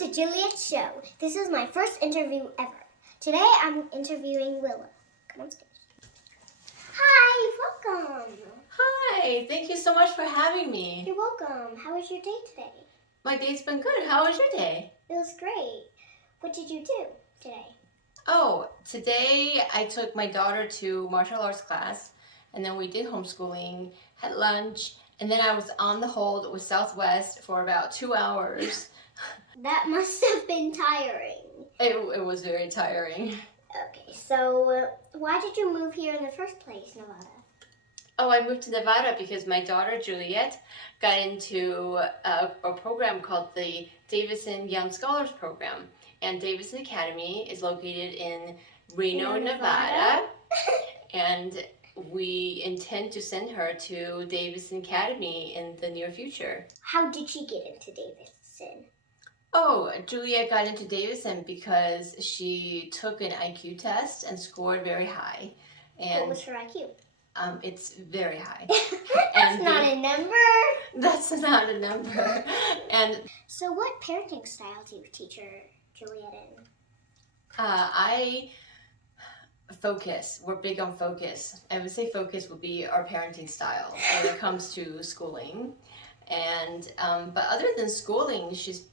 to Juliette's show. This is my first interview ever. Today I'm interviewing Willa. Come on stage. Hi, welcome. Hi, thank you so much for having me. You're welcome. How was your day today? My day's been good. How was your day? It was great. What did you do today? Oh, today I took my daughter to martial arts class, and then we did homeschooling, had lunch, and then I was on the hold with Southwest for about 2 hours. That must have been tiring. It was very tiring. Okay, so why did you move here in the first place, Nevada? Oh, I moved to Nevada because my daughter Juliette got into a program called the Davison Young Scholars Program. And Davison Academy is located in Reno, Nevada. And we intend to send her to Davison Academy in the near future. How did she get into Davison? Oh, Juliette got into Davison because she took an IQ test and scored very high. And what was her IQ? It's very high. That's not a number. That's not a number. And so what parenting style do you teach her, Juliette, in? I focus. We're big on focus. I would say focus would be our parenting style when it comes to schooling. And but other than schooling, she's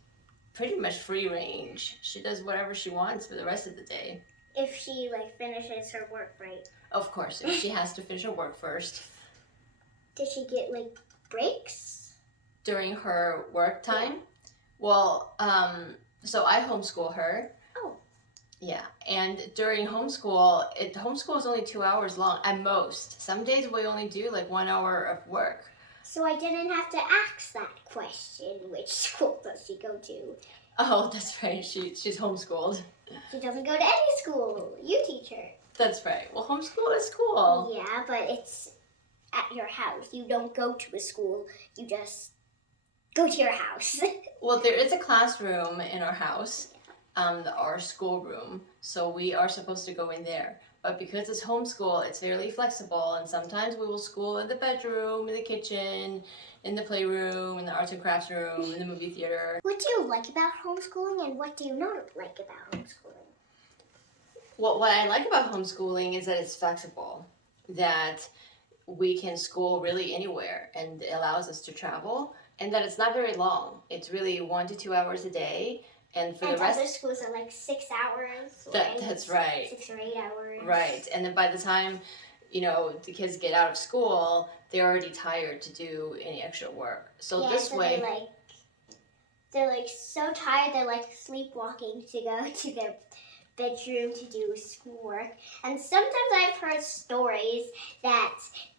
pretty much free range. She does whatever she wants for the rest of the day. If she finishes her work, right? Of course, if she has to finish her work first. Did she get breaks? During her work time? Yeah. Well, so I homeschool her. Oh. Yeah, and during homeschool is only 2 hours long at most. Some days we only do 1 hour of work. So I didn't have to ask that question, which school does she go to? Oh, that's right, she's homeschooled. She doesn't go to any school. You teach her. That's right. Well, homeschool is school. Yeah, but it's at your house. You don't go to a school. You just go to your house. Well, there is a classroom in our house, our schoolroom, so we are supposed to go in there. But because it's homeschool, it's fairly flexible, and sometimes we will school in the bedroom, in the kitchen, in the playroom, in the arts and crafts room, in the movie theater. What do you like about homeschooling, and what do you not like about homeschooling? Well, what I like about homeschooling is that it's flexible, that we can school really anywhere, and it allows us to travel, and that it's not very long. It's really 1 to 2 hours a day. And for the rest, other schools are 6 hours. That's right. 6 or 8 hours. Right, and then by the time, the kids get out of school, they're already tired to do any extra work. So this way, they're so tired they're sleepwalking to go to their bedroom to do schoolwork. And sometimes I've heard stories that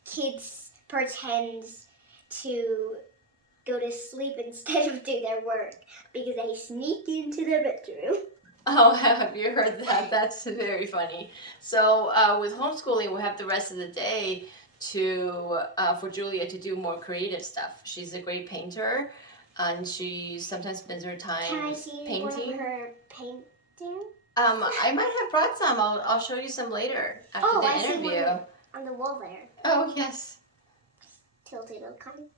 kids pretend to go to sleep instead of do their work because they sneak into their bedroom. Oh, have you heard that? That's very funny. So with homeschooling, we have the rest of the day for Julia to do more creative stuff. She's a great painter, and she sometimes spends her time painting. Can I see one of her painting? I might have brought some. I'll show you some later after the interview. See one on the wall there. Oh, yes. Tilted kind.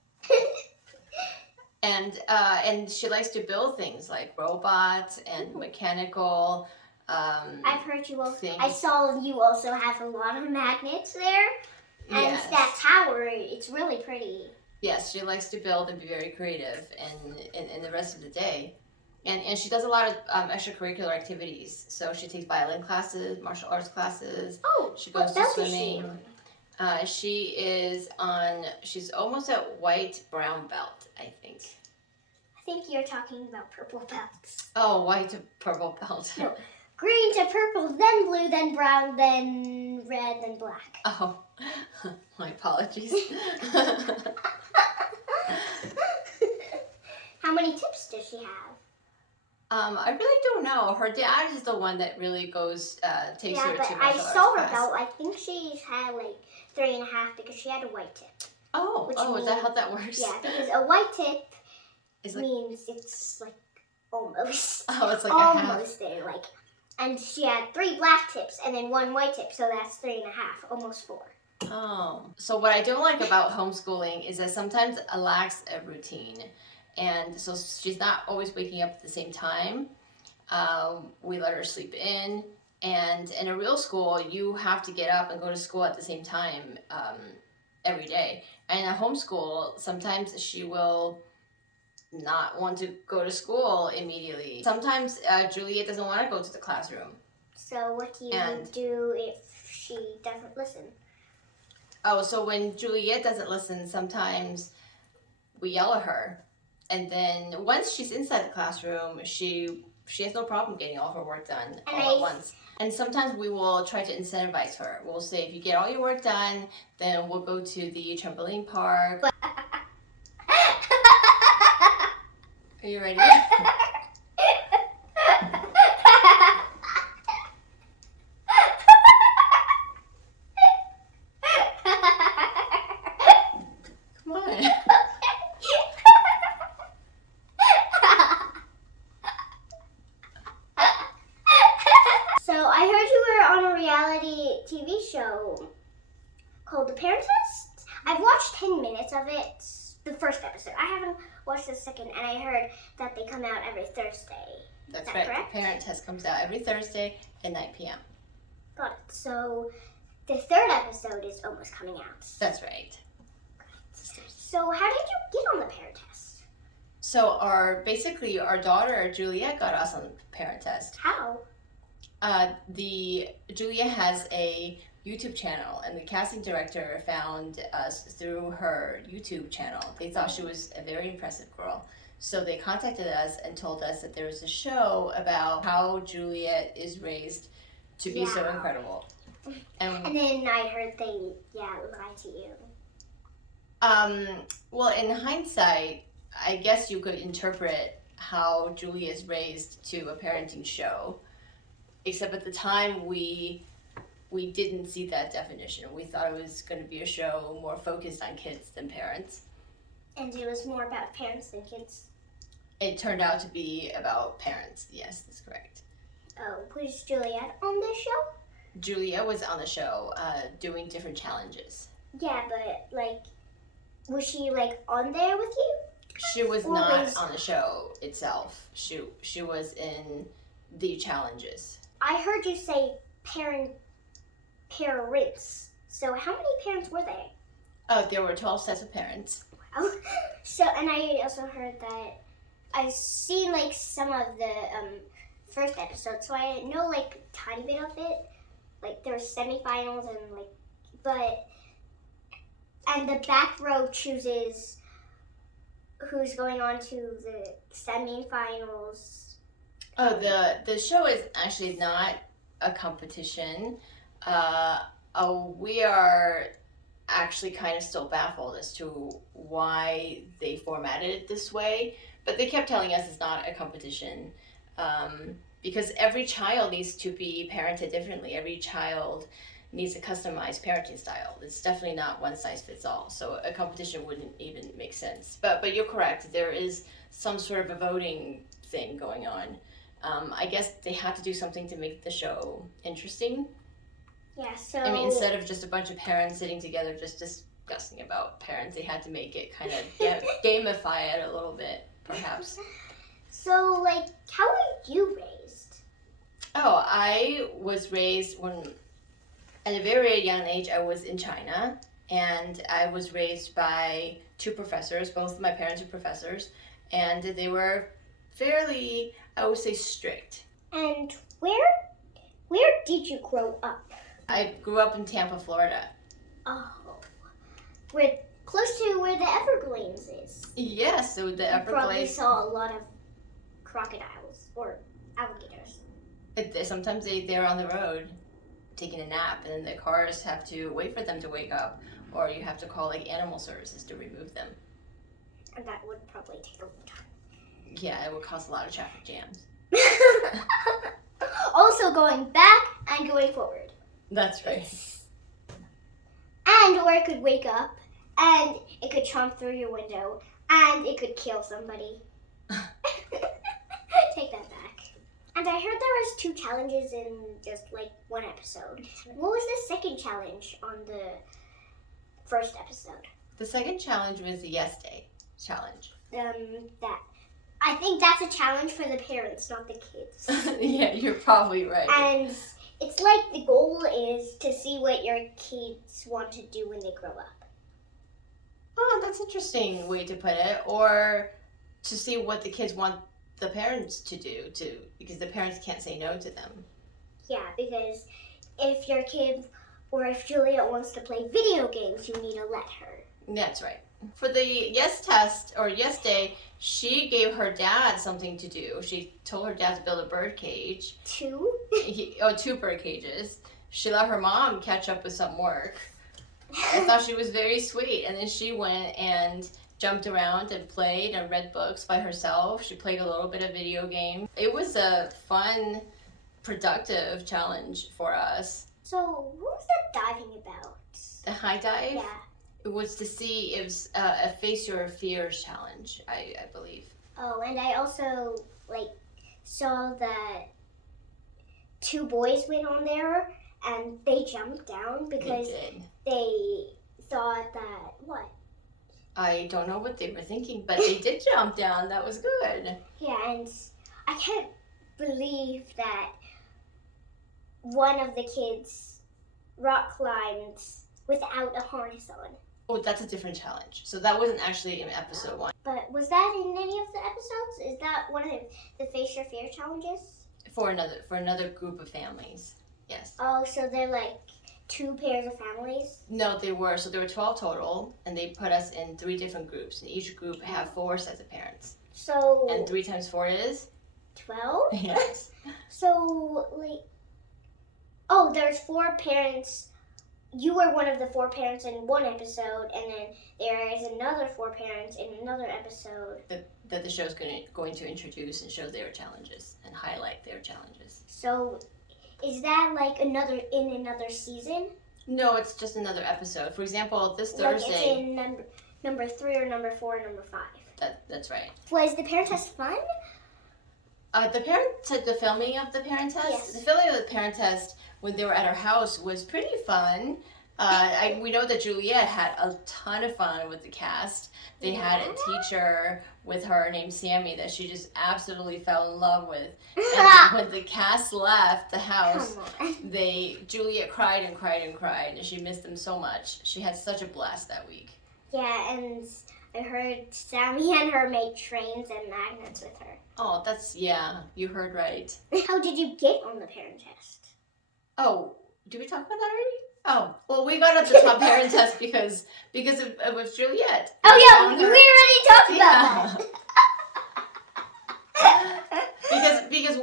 And she likes to build things like robots and mechanical I've heard you also. things. I saw you also have a lot of magnets there. And yes. that tower, it's really pretty. Yes, she likes to build and be very creative in the rest of the day. And she does a lot of extracurricular activities. So she takes violin classes, martial arts classes. Oh, she goes to swimming. She's almost at white brown belt, I think. I think you're talking about purple belts. Oh, white to purple belt. No, green to purple, then blue, then brown, then red, then black. Oh, my apologies. How many tips does she have? I really don't know. Her dad is the one that really takes her to martial arts I saw her class. belt. I think she's had 3.5 because she had a white tip. Oh, is that how that works? Yeah, because a white tip means it's almost. Oh, it's almost a half. there. And she had 3 black tips and then 1 white tip, so that's 3.5, almost 4. Oh, so what I don't like about homeschooling is that sometimes it lacks a routine. and so she's not always waking up at the same time. We let her sleep in, and in a real school, you have to get up and go to school at the same time every day. And in a homeschool, sometimes she will not want to go to school immediately. Sometimes Juliet doesn't want to go to the classroom. So what do you do if she doesn't listen? Oh, so when Juliet doesn't listen, sometimes we yell at her. And then once she's inside the classroom, she has no problem getting all her work done all at once. And sometimes we will try to incentivize her. We'll say, if you get all your work done, then we'll go to the trampoline park. Are you ready? Come on. So I heard you were on a reality TV show called The Parent Test. I've watched 10 minutes of it, the first episode. I haven't watched the second, and I heard that they come out every Thursday. That's Is that right. correct? The Parent Test comes out every Thursday at 9 p.m. Got it. So the third episode is almost coming out. That's right. So how did you get on the Parent Test? So our daughter Juliet got us on the Parent Test. How? Julia has a YouTube channel, and the casting director found us through her YouTube channel. They thought she was a very impressive girl. So they contacted us and told us that there was a show about how Juliet is raised to be so incredible. And then I heard they lied to you. Well, in hindsight, I guess you could interpret how Julia is raised to a parenting show. Except at the time, we didn't see that definition. We thought it was going to be a show more focused on kids than parents. And it was more about parents than kids? It turned out to be about parents. Yes, that's correct. Oh, was Juliet on this show? Julia was on the show doing different challenges. Yeah, but, was she, on there with you? She was not on the show itself. She was in the challenges. I heard you say parents. So how many parents were there? Oh, there were 12 sets of parents. Wow. So, and I also heard that I've seen some of the first episode, so I know a tiny bit of it. There were semifinals and the back row chooses who's going on to the semifinals. Oh, the show is actually not a competition. We are actually kind of still baffled as to why they formatted it this way, but they kept telling us it's not a competition because every child needs to be parented differently. Every child needs a customized parenting style. It's definitely not one size fits all, so a competition wouldn't even make sense. But you're correct, there is some sort of a voting thing going on. I guess they had to do something to make the show interesting. Yeah, so... I mean, instead of just a bunch of parents sitting together just discussing about parents, they had to make it kind of gamify it a little bit, perhaps. So, how were you raised? Oh, I was raised at a very, very young age, I was in China, and I was raised by two professors. Both of my parents are professors, and they were fairly, I would say, strict. And where did you grow up? I grew up in Tampa, Florida. Oh, we're close to where the Everglades is. Yes, so the Everglades. You probably saw a lot of crocodiles or alligators. Sometimes they're on the road taking a nap, and then the cars have to wait for them to wake up, or you have to call animal services to remove them. And that would probably take a long time. Yeah, it would cause a lot of traffic jams. Also going back and going forward. That's right. And or it could wake up, and it could chomp through your window, and it could kill somebody. Take that back. And I heard there was 2 challenges in just one episode. What was the second challenge on the first episode? The second challenge was the Yes Day challenge. that. I think that's a challenge for the parents, not the kids. Yeah, you're probably right. And it's like the goal is to see what your kids want to do when they grow up. Oh, that's an interesting way to put it. Or to see what the kids want the parents to do, because the parents can't say no to them. Yeah, because if your kid or if Juliette wants to play video games, you need to let her. That's right. For the yes test or yes day, she gave her dad something to do. She told her dad to build a bird cage. 2? 2 bird cages. She let her mom catch up with some work. I thought she was very sweet. And then she went and jumped around and played and read books by herself. She played a little bit of video game. It was a fun, productive challenge for us. So, what was that diving about? The high dive? Yeah. It was to see, it was a face your fears challenge, I believe. Oh, and I also saw that 2 boys went on there and they jumped down because they thought that what? I don't know what they were thinking, but they did jump down. That was good. Yeah, and I can't believe that one of the kids rock climbed without a harness on. Oh, that's a different challenge. So that wasn't actually in episode 1. But was that in any of the episodes? Is that one of the Face Your Fear challenges? For another group of families. Yes. Oh, so they're like 2 pairs of families? No, they were. So there were 12 total, and they put us in 3 different groups. And each group have 4 sets of parents. So. And 3 times 4 is? 12? Yes. So, there's 4 parents. You were one of the 4 parents in one episode, and then there is another 4 parents in another episode. That the show's going to introduce and show their challenges and highlight their challenges. So, is that in another season? No, it's just another episode. For example, this Thursday. It's in number 3 or number 4 or number 5. That's right. Was the Parent Test fun? The filming of the Parent Test? Yes. The filming of the Parent Test when they were at our house was pretty fun. We know that Juliette had a ton of fun with the cast. They had a teacher with her named Sammy that she just absolutely fell in love with. And when the cast left the house, Juliette cried and cried and cried, and she missed them so much. She had such a blast that week. Yeah, and I heard Sammy and her made trains and magnets with her. Oh, you heard right. How did you get on the Parent Test? Oh, did we talk about that already? Oh, well, we got at the top Parent Test because it was Juliette. Oh, yeah, we already talked about that. because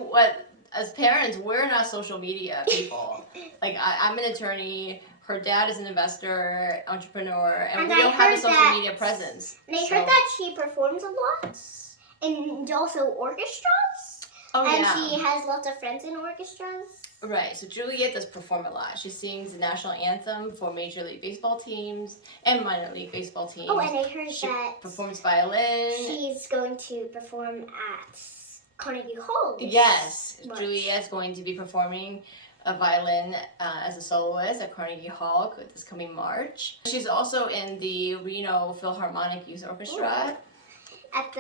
as parents, we're not social media people. I'm an attorney. Her dad is an investor, entrepreneur, and we don't have a social media presence. And I heard that she performs a lot, and also orchestras. Oh, and yeah. she has lots of friends in orchestras. Right, so Juliette does perform a lot. She sings the national anthem for Major League Baseball teams and minor league baseball teams. Oh, and I heard she that performs violin. She's going to perform at Carnegie Hall. Yes, Juliette's going to be performing a violin as a soloist at Carnegie Hall this coming March. She's also in the Reno Philharmonic Youth Orchestra. At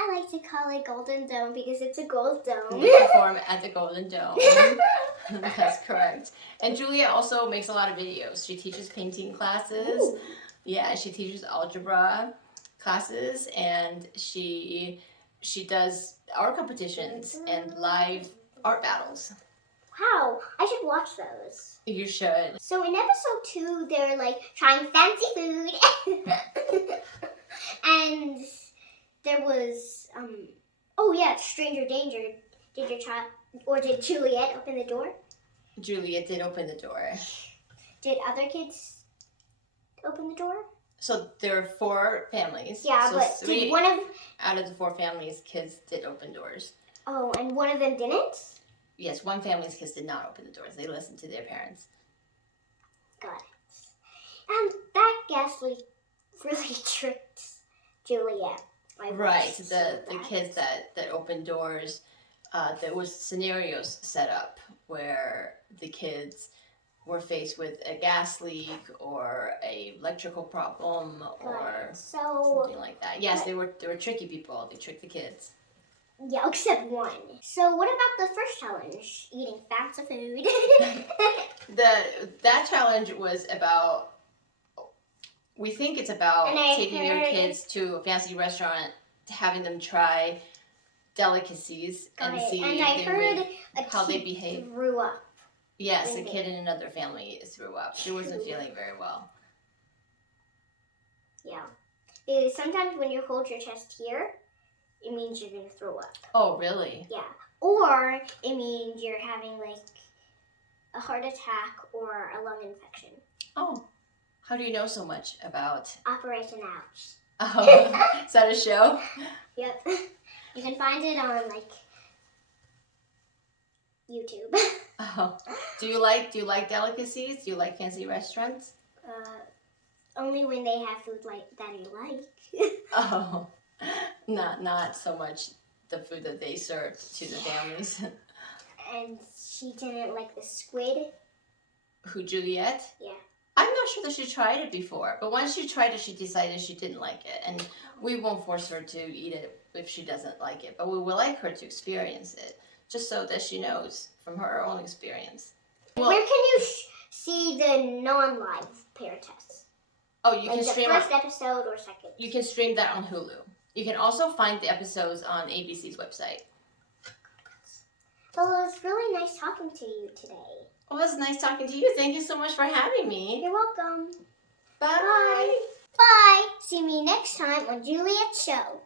I like to call it Golden Dome because it's a gold dome. They perform at the Golden Dome. That's correct. And Juliette also makes a lot of videos. She teaches painting classes. Ooh. Yeah, she teaches algebra classes, and she does art competitions and live art battles. Wow, I should watch those. You should. So in episode 2, they're trying fancy food. And there was, stranger danger. Did Juliette open the door? Juliette did open the door. Did other kids open the door? So there are 4 families. Yeah, so but 3 did one of... out of the 4 families, kids did open doors. Oh, and one of them didn't? Yes, one family's kids did not open the doors. They listened to their parents. Got it. And that ghastly really tricked Juliette. Right, the kids that opened doors, there was scenarios set up where the kids were faced with a gas leak or a electrical problem or So something like that. Yes, they were tricky people. They tricked the kids. yeah, except one. So what about the first challenge? Eating fats of food. That challenge was about. We think it's about taking your kids to a fancy restaurant, having them try delicacies and see how they behave. Threw up. Yes, a kid in another family threw up. She wasn't feeling very well. Yeah. Because sometimes when you hold your chest here, it means you're going to throw up. Oh, really? Yeah. Or it means you're having like a heart attack or a lung infection. Oh. How do you know so much about Operation Ouch? Oh, is that a show? Yep. You can find it on like YouTube. Oh. Do you like delicacies? Do you like fancy restaurants? Only when they have food like that you like. Oh. Not so much the food that they serve to the families. And she didn't like the squid. Who, Juliette? Yeah. I'm not sure that she tried it before, but once she tried it, she decided she didn't like it. And we won't force her to eat it if she doesn't like it, but we would like her to experience it, just so that she knows from her own experience. Well, where can you see the non-live parent tests? Oh, you like can stream the first episode or second? You can stream that on Hulu. You can also find the episodes on ABC's website. Well, it was really nice talking to you today. Well, it was nice talking to you. Thank you so much for having me. You're welcome. Bye. Bye. See me next time on Juliette's show.